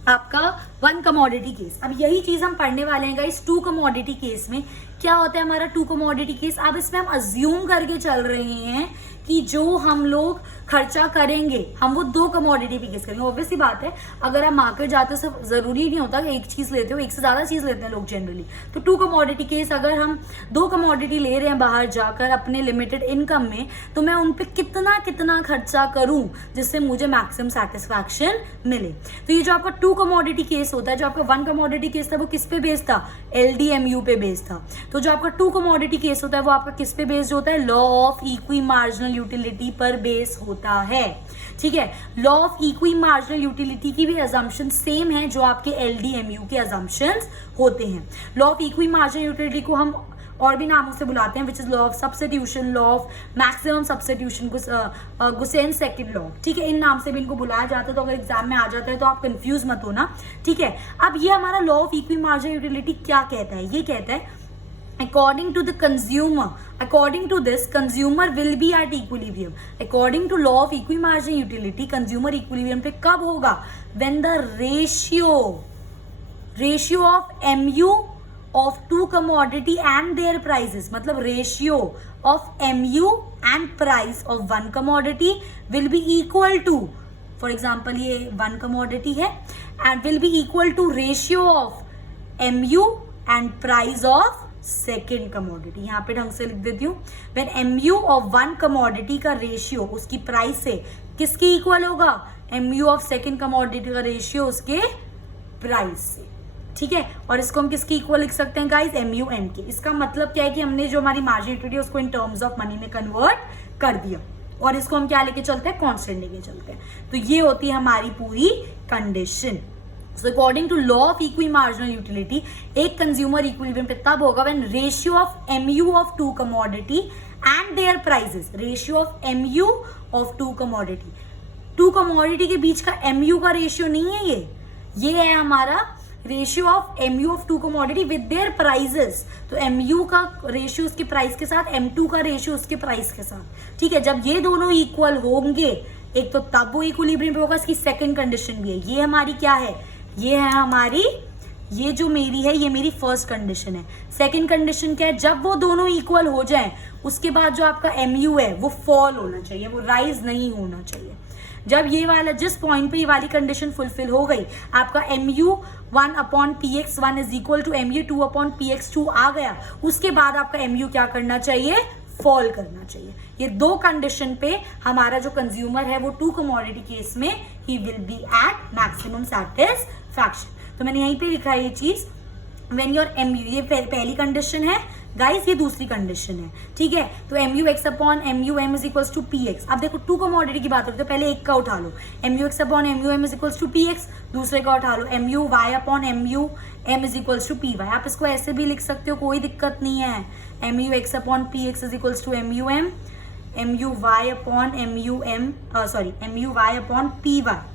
आपका 1 कमोडिटी केस। अब यही चीज हम पढ़ने वाले हैं गाइज 2 कमोडिटी केस में। क्या होता है हमारा 2 कमोडिटी केस, अब इसमें हम अज्यूम करके चल रहे हैं कि जो हम लोग खर्चा करेंगे हम वो 2 कमोडिटी पे केस करेंगे। ऑब्वियसली बात है, अगर आप मार्केट जाते हो सब जरूरी नहीं होता कि एक चीज लेते हो, एक से ज्यादा चीज लेते हैं लोग जनरली। तो 2 कमोडिटी केस, अगर हम 2 कमोडिटी ले रहे हैं बाहर जाकर अपने लिमिटेड इनकम में, तो मैं उन पे कितना कितना खर्चा करूं जिससे मुझे मैक्सिमम सेटिस्फैक्शन मिले। तो ये जो आपका 2 कमोडिटी केस होता है, जो आपका 1 कमोडिटी केस था वो किस पे बेस्ड था, LDMU पे बेस्ड था। तो जो आपका 2 कमोडिटी केस होता है वो आपका किस पे बेस्ड होता है, law of equi marginal utility पर बेस होता है। ठीक है, law of equi marginal utility की भी अजम्पशन सेम है जो आपके LDMU के अजम्पशंस होते हैं। Law of equi marginal utility को हम और भी नामों से बुलाते हैं, which is law of substitution, law of maximum substitution, Gossen second law. ठीक है, इन नाम से भी इनको बुलाया जाता है, तो अगर एग्जाम में आ जाता है तो आप कंफ्यूज मत होना। ठीक है, अब ये हमारा law of equi marginal utility क्या कहता है, ये कहता है according to the consumer, according to this consumer will be at equilibrium, according to law of equimarginal utility consumer equilibrium पे कब होगा, when the ratio of MU of 2 commodity and their prices, मतलब ratio of MU and price of 1 commodity will be equal to, for example ये 1 commodity है and will be equal to ratio of MU and price of second commodity. यहाँ पे ढंग से लिख देती हूँ, व्हेन MU ऑफ 1 कमोडिटी का रेशियो उसकी प्राइस से किसकी इक्वल होगा, MU ऑफ सेकेंड कमोडिटी का रेशियो उसके प्राइस से। ठीक है, और इसको हम किसकी इक्वल लिख सकते हैं गाइस, MUM के। इसका मतलब क्या है कि हमने जो हमारी मार्जिन यूटिलिटी है उसको इन टर्म्स ऑफ मनी में कन्वर्ट कर दिया, और इसको हम क्या लेके चलते हैं, कांस्टेंट लेके चलते हैं। तो ये होती है हमारी पूरी condition. So according to law of equimarginal utility, एक कंज्यूमर इक्विलिब्रियम पे तब होगा when ratio of MU of 2 commodity and their prices, ratio of MU of 2 commodity, 2 commodity के बीच का MU का रेशियो नहीं है ये है हमारा ratio of MU of 2 commodity with their prices। तो MU का रेशियो उसके प्राइस के साथ, M2 का रेशियो उसके प्राइस के साथ। ठीक है, जब ये दोनों इक्वल होंगे एक तो तब वो इक्विलिब्रियम पे होगा। इसकी सेकंड कंडीशन भी है, ये हमारी क्या है, ये है हमारी, ये जो मेरी है ये मेरी फर्स्ट कंडीशन है। सेकंड कंडीशन क्या है, जब वो दोनों इक्वल हो जाएं उसके बाद जो आपका MU है वो फॉल होना चाहिए, वो राइज नहीं होना चाहिए। जब ये वाला जिस पॉइंट पे ये वाली कंडीशन फुलफिल हो गई, आपका MU 1 upon PX1 is equal to MU 2 upon PX2 आ गया, उसके बाद आपका MU क्या करना चाहिए, फॉल करना चाहिए। ये 2 कंडीशन पे हमारा जो कंज्यूमर है वो 2 कमोडिटी केस में ही will be at maximum satisfaction. तो मैंने यहीं पे लिखा है ये चीज, व्हेन योर MU, ये पहली कंडीशन है गाइस ये दूसरी कंडीशन है, ठीक है। तो M U X upon M U M is equals to P X. अब देखो टू कमोडिटी की बात हो रही है तो पहले एक का उठा लो, M U X upon M U M is equals to P X. दूसरे का उठा लो, M U Y upon M U M is equals to P Y. आप इसको ऐसे भी लिख सकते हो, कोई दिक्कत नहीं है। M U X upon P X is equals to M U Y upon M U Y upon P Y,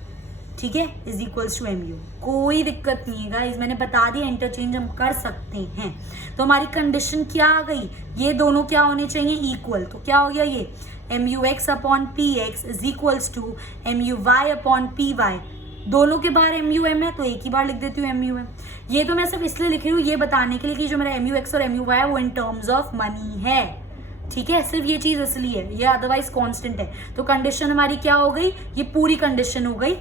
ठीक है, is equals to M U. कोई दिक्कत नहीं है गाइस, मैंने बता दिया इंटरचेंज हम कर सकते हैं। तो हमारी कंडीशन क्या आ गई, ये दोनों क्या होने चाहिए, इक्वल। तो क्या हो गया ये, M U X upon P X is equals to M U Y upon P Y. दोनों के बाहर एम यू एम है तो एक ही बार लिख देती हूँ एम यू एम। ये तो मैं सिर्फ इसलिए लिख रही हूँ ये बताने के लिए कि जो मेरा एम यू एक्स और एम यू वाई है वो इन टर्म्स ऑफ मनी है, ठीक है, सिर्फ ये चीज इसलिए है, ये अदरवाइज कांस्टेंट है। तो कंडीशन हमारी क्या हो गई, ये पूरी कंडीशन हो गई।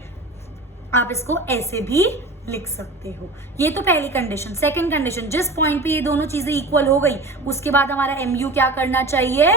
आप इसको ऐसे भी लिख सकते हो। ये तो पहली कंडीशन। सेकंड कंडीशन, जिस पॉइंट पे ये दोनों चीजें इक्वल हो गई उसके बाद हमारा एम यू क्या करना चाहिए,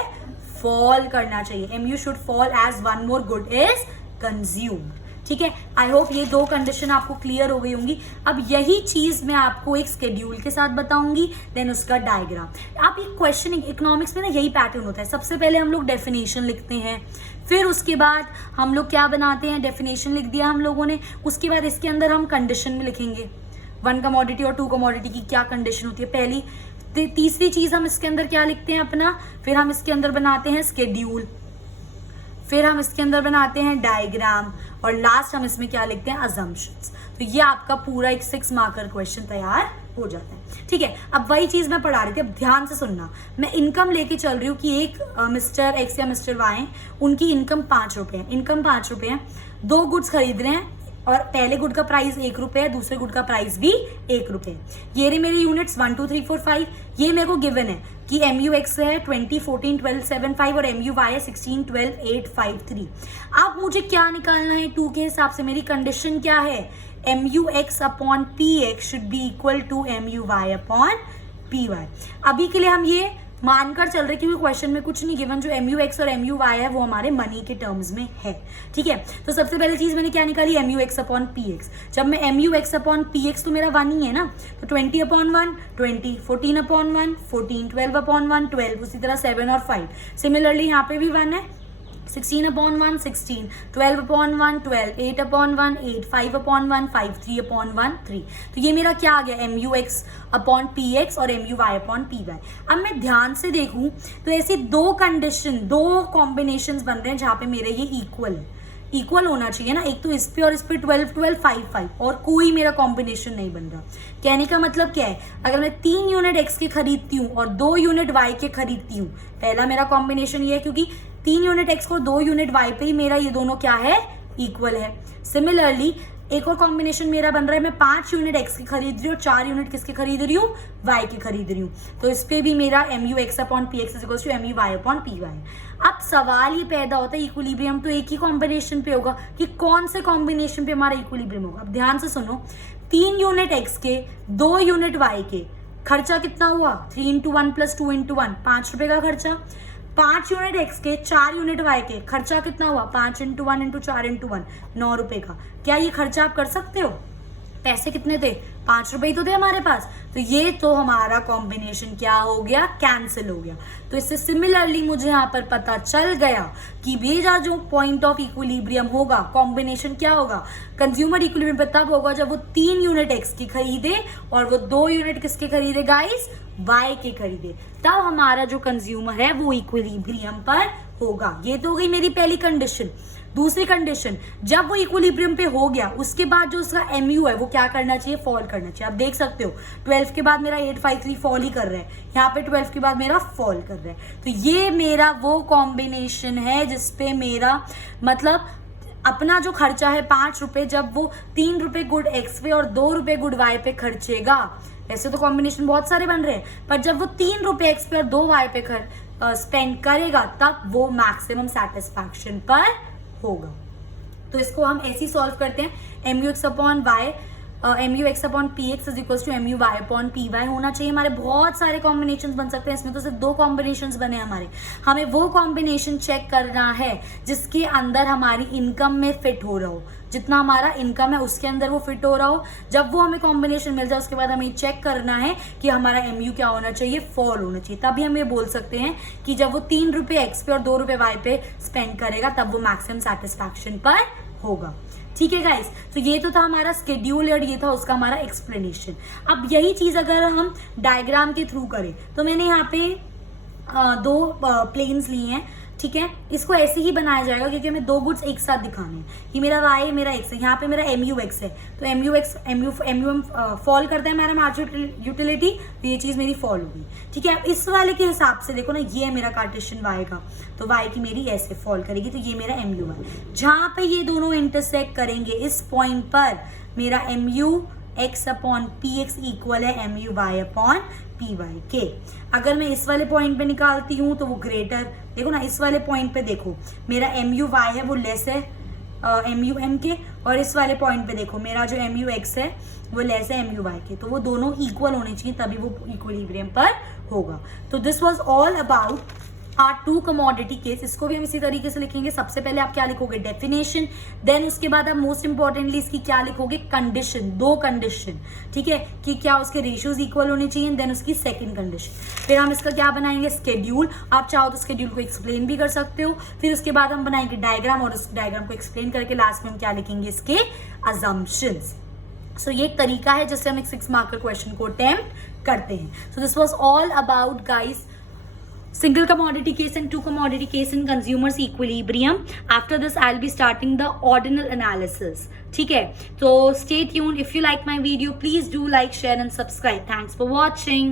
फॉल करना चाहिए। M U should fall as one more good is consumed, ठीक है। आई होप ये दो कंडीशन आपको क्लियर हो गई होंगी। अब यही चीज मैं आपको एक स्केड्यूल के साथ बताऊंगी, देन उसका डायग्राम। आप ये क्वेश्चन इकोनॉमिक्स में ना यही पैटर्न होता है, सबसे पहले हम लोग डेफिनेशन लिखते हैं, फिर उसके बाद हम लोग क्या बनाते हैं, डेफिनेशन लिख दिया हम लोगों ने, उसके बाद इसके अंदर हम कंडीशन में लिखेंगे, वन कमोडिटी और टू कमोडिटी की क्या कंडीशन होती है पहली। तीसरी चीज हम इसके अंदर क्या लिखते हैं अपना, फिर हम इसके अंदर बनाते हैं स्केड्यूल, फिर हम इसके अंदर बनाते हैं डायग्राम, और लास्ट हम इसमें क्या लिखते हैं, अजम्पशंस। तो ये आपका पूरा एक 6 मार्कर क्वेश्चन तैयार हो जाता है, ठीक है। अब वही चीज मैं पढ़ा रही थी, अब ध्यान से सुनना। मैं इनकम लेके चल रही हूँ कि एक मिस्टर एक्स या मिस्टर वाई, उनकी इनकम 5 रुपए है, इनकम 5 रुपए है, 2 गुड्स खरीद रहे हैं और पहले गुड का प्राइस 1 रुपए है, दूसरे गुड का प्राइस भी 1 रुपए। ये रही मेरी यूनिट्स 1 2 3 4 5। ये मेरे को गिवन है कि एम यू एक्स है 20 14 12 7 5 और एम यू वाई है 16 12 8 5 3। अब मुझे क्या निकालना है 2 के हिसाब से, मेरी कंडीशन क्या है, M U X upon P X should be equal to M U Y upon P Y. अभी के लिए हम ये मानकर चल रहे क्योंकि क्वेश्चन में कुछ नहीं गिवन, जो एम यू एक्स और एम यू वाई है वो हमारे मनी के टर्म्स में है, ठीक है। तो सबसे पहले चीज मैंने क्या निकाली, M U X upon P X. जब मैं M U X upon P X तो मेरा 1 ही है ना, तो 20 अपॉन 1 20, 14 अपॉन 1 14, 12 अपॉन 1 12, उसी तरह 7 और 5। सिमिलरली यहाँ पे भी 1 है, 16 upon 1 16, 12 upon 1 12, 8 upon 1 8, 5 upon 1 5, 3 upon 1 3। तो ये मेरा क्या आ गया, M U X upon P X और M U Y upon P Y. अब मैं ध्यान से देखूं तो ऐसी दो कंडीशन, दो कॉम्बिनेशन बन रहे हैं जहां पे मेरे ये इक्वल होना चाहिए ना, एक तो इस पे और इस पे 12 12 5 5, और कोई मेरा कॉम्बिनेशन नहीं बन रहा। कहने का मतलब क्या है, अगर मैं 3 यूनिट एक्स के खरीदती हूँ और 2 यूनिट वाई के खरीदती हूँ, पहला मेरा कॉम्बिनेशन ये है क्योंकि 3 यूनिट एक्स को 2 यूनिट वाई पे ही मेरा ये दोनों क्या है, इक्वल है। सिमिलरली एक और कॉम्बिनेशन मेरा बन रहा है, मैं 5 यूनिट एक्स की खरीद रही हूँ और 4 यूनिट किसके खरीद रही हूँ, वाई की खरीद रही हूँ। तो इस पे भी मेरा M U X upon P X equals to M U Y upon P Y. अब सवाल ये पैदा होता है, इक्विलिब्रियम तो एक ही कॉम्बिनेशन पे होगा, कि कौन से कॉम्बिनेशन पे हमारा इक्विलिब्रियम होगा। अब ध्यान से सुनो, 3 यूनिट एक्स के 2 यूनिट वाई के खर्चा कितना हुआ, 3 into 1 + 2 into 1 5 रुपए का खर्चा। 5 यूनिट एक्स के 4 यूनिट वाई के खर्चा कितना हुआ, 5 into 1 into 4 into 1 9 रुपए का। क्या ये खर्चा आप कर सकते हो, पैसे कितने थे, 5 रुपए ही तो थे हमारे पास। तो ये तो हमारा कॉम्बिनेशन क्या हो गया, कैंसिल हो गया। तो इससे सिमिलरली मुझे यहाँ पर पता चल गया कि बेजा जो पॉइंट ऑफ इक्विलिब्रियम होगा, कॉम्बिनेशन क्या होगा, कंज्यूमर इक्विलिब्रियम तब होगा जब वो 3 यूनिट एक्स की खरीदे और वो 2 यूनिट किसके खरीदे गाइस, वाई के खरीदे, तब हमारा जो कंज्यूमर है वो इक्विलिब्रियम पर होगा। ये तो हो गई मेरी पहली कंडीशन। दूसरी कंडीशन, जब वो इक्विलिब्रियम पे हो गया उसके बाद जो उसका एमयू है वो क्या करना चाहिए, फॉल करना चाहिए। आप देख सकते हो 12 के बाद मेरा 853 फॉल ही कर रहा है, यहाँ पे 12 के बाद मेरा फॉल कर रहा है। तो ये मेरा वो कॉम्बिनेशन है जिसपे मेरा मतलब अपना जो खर्चा है 5 रुपए, जब वो 3 रुपए गुड एक्स पे और 2 रुपए गुड वाई पे खर्चेगा। ऐसे तो कॉम्बिनेशन बहुत सारे बन रहे हैं, पर जब वो 3 रुपए एक्स पे और 2 वाई पे स्पेंड करेगा तब वो मैक्सिमम सेटिस्फैक्शन पर होगा। तो इसको हम ऐसे ही सॉल्व करते हैं, M U X upon Y M U X upon P X is equal to M U Y upon P Y होना चाहिए। हमारे बहुत सारे कॉम्बिनेशन बन सकते हैं, इसमें तो सिर्फ 2 कॉम्बिनेशन बने हमारे। हमें वो कॉम्बिनेशन चेक करना है जिसके अंदर हमारी इनकम में फिट हो रहा हो। जितना हमारा इनकम है उसके अंदर वो फिट हो रहा हो। जब वो हमें कॉम्बिनेशन मिल जाए उसके बाद हमें चेक करना है कि हमारा MU क्या होना चाहिए, फॉल होना चाहिए। तभी हम ये बोल सकते हैं कि जब वो 3 रुपये X पे और 2 रुपये Y पे स्पेंड करेगा तब वो मैक्सिमम सेटिस्फैक्शन पर होगा। ठीक है गाइस, तो ये तो था हमारा स्केड्यूल और ये था उसका हमारा एक्सप्लेनेशन। अब यही चीज अगर हम डायग्राम के थ्रू करें तो मैंने यहाँ पे 2 प्लेन्स लिए हैं, ठीक है। इसको ऐसे ही बनाया जाएगा क्योंकि हमें 2 गुड्स एक साथ दिखाने हैं कि मेरा Y मेरा X है, यहाँ पे मेरा MUX है, तो MUM फॉल करता है हमारा मार्जिनल यूटिलिटी, तो ये चीज मेरी फॉल होगी। ठीक है, अब इस वाले के हिसाब से देखो ना, ये है मेरा कार्टेशियन Y का, तो Y की मेरी ऐसे फॉल करेगी, तो ये मेरा MU है। जहां पे ये दोनों इंटरसेक्ट करेंगे इस पॉइंट पर मेरा MUX अपॉन PX इक्वल है MUY अपॉन PY। अगर मैं इस वाले पॉइंट पे निकालती हूँ तो वो ग्रेटर, देखो ना इस वाले पॉइंट पे देखो मेरा MUY है वो लेस है MUM के, और इस वाले पॉइंट पे देखो मेरा जो MUX है वो लेस है MUY के, तो वो दोनों इक्वल होने चाहिए तभी वो इक्विलिब्रियम पर होगा। तो this was all about our 2 commodity case. इसको भी हम इसी तरीके से लिखेंगे। सबसे पहले आप क्या लिखोगे, डेफिनेशन, देन उसके बाद आप मोस्ट इंपॉर्टेंटली इसकी क्या लिखोगे, कंडीशन, 2 कंडीशन, ठीक है, कि क्या उसके रेशियोज इक्वल होने चाहिए, देन उसकी सेकंड कंडीशन। फिर हम इसका क्या बनाएंगे, स्केड्यूल। आप चाहो तो स्केड्यूल को एक्सप्लेन भी कर सकते हो। फिर उसके बाद हम बनाएंगे डायग्राम, और उस डायग्राम को एक्सप्लेन करके लास्ट में हम क्या लिखेंगे, इसके अजम्पशंस। सो ये एक तरीका है जिससे हम एक 6 मार्कर क्वेश्चन को अटेम्प्ट करते हैं। So this was all about guys single commodity case and 2 commodity case in consumers equilibrium. After this I'll be starting the ordinal analysis. ठीक है, तो stay tuned. If you like my video, please do like, share and subscribe. Thanks for watching.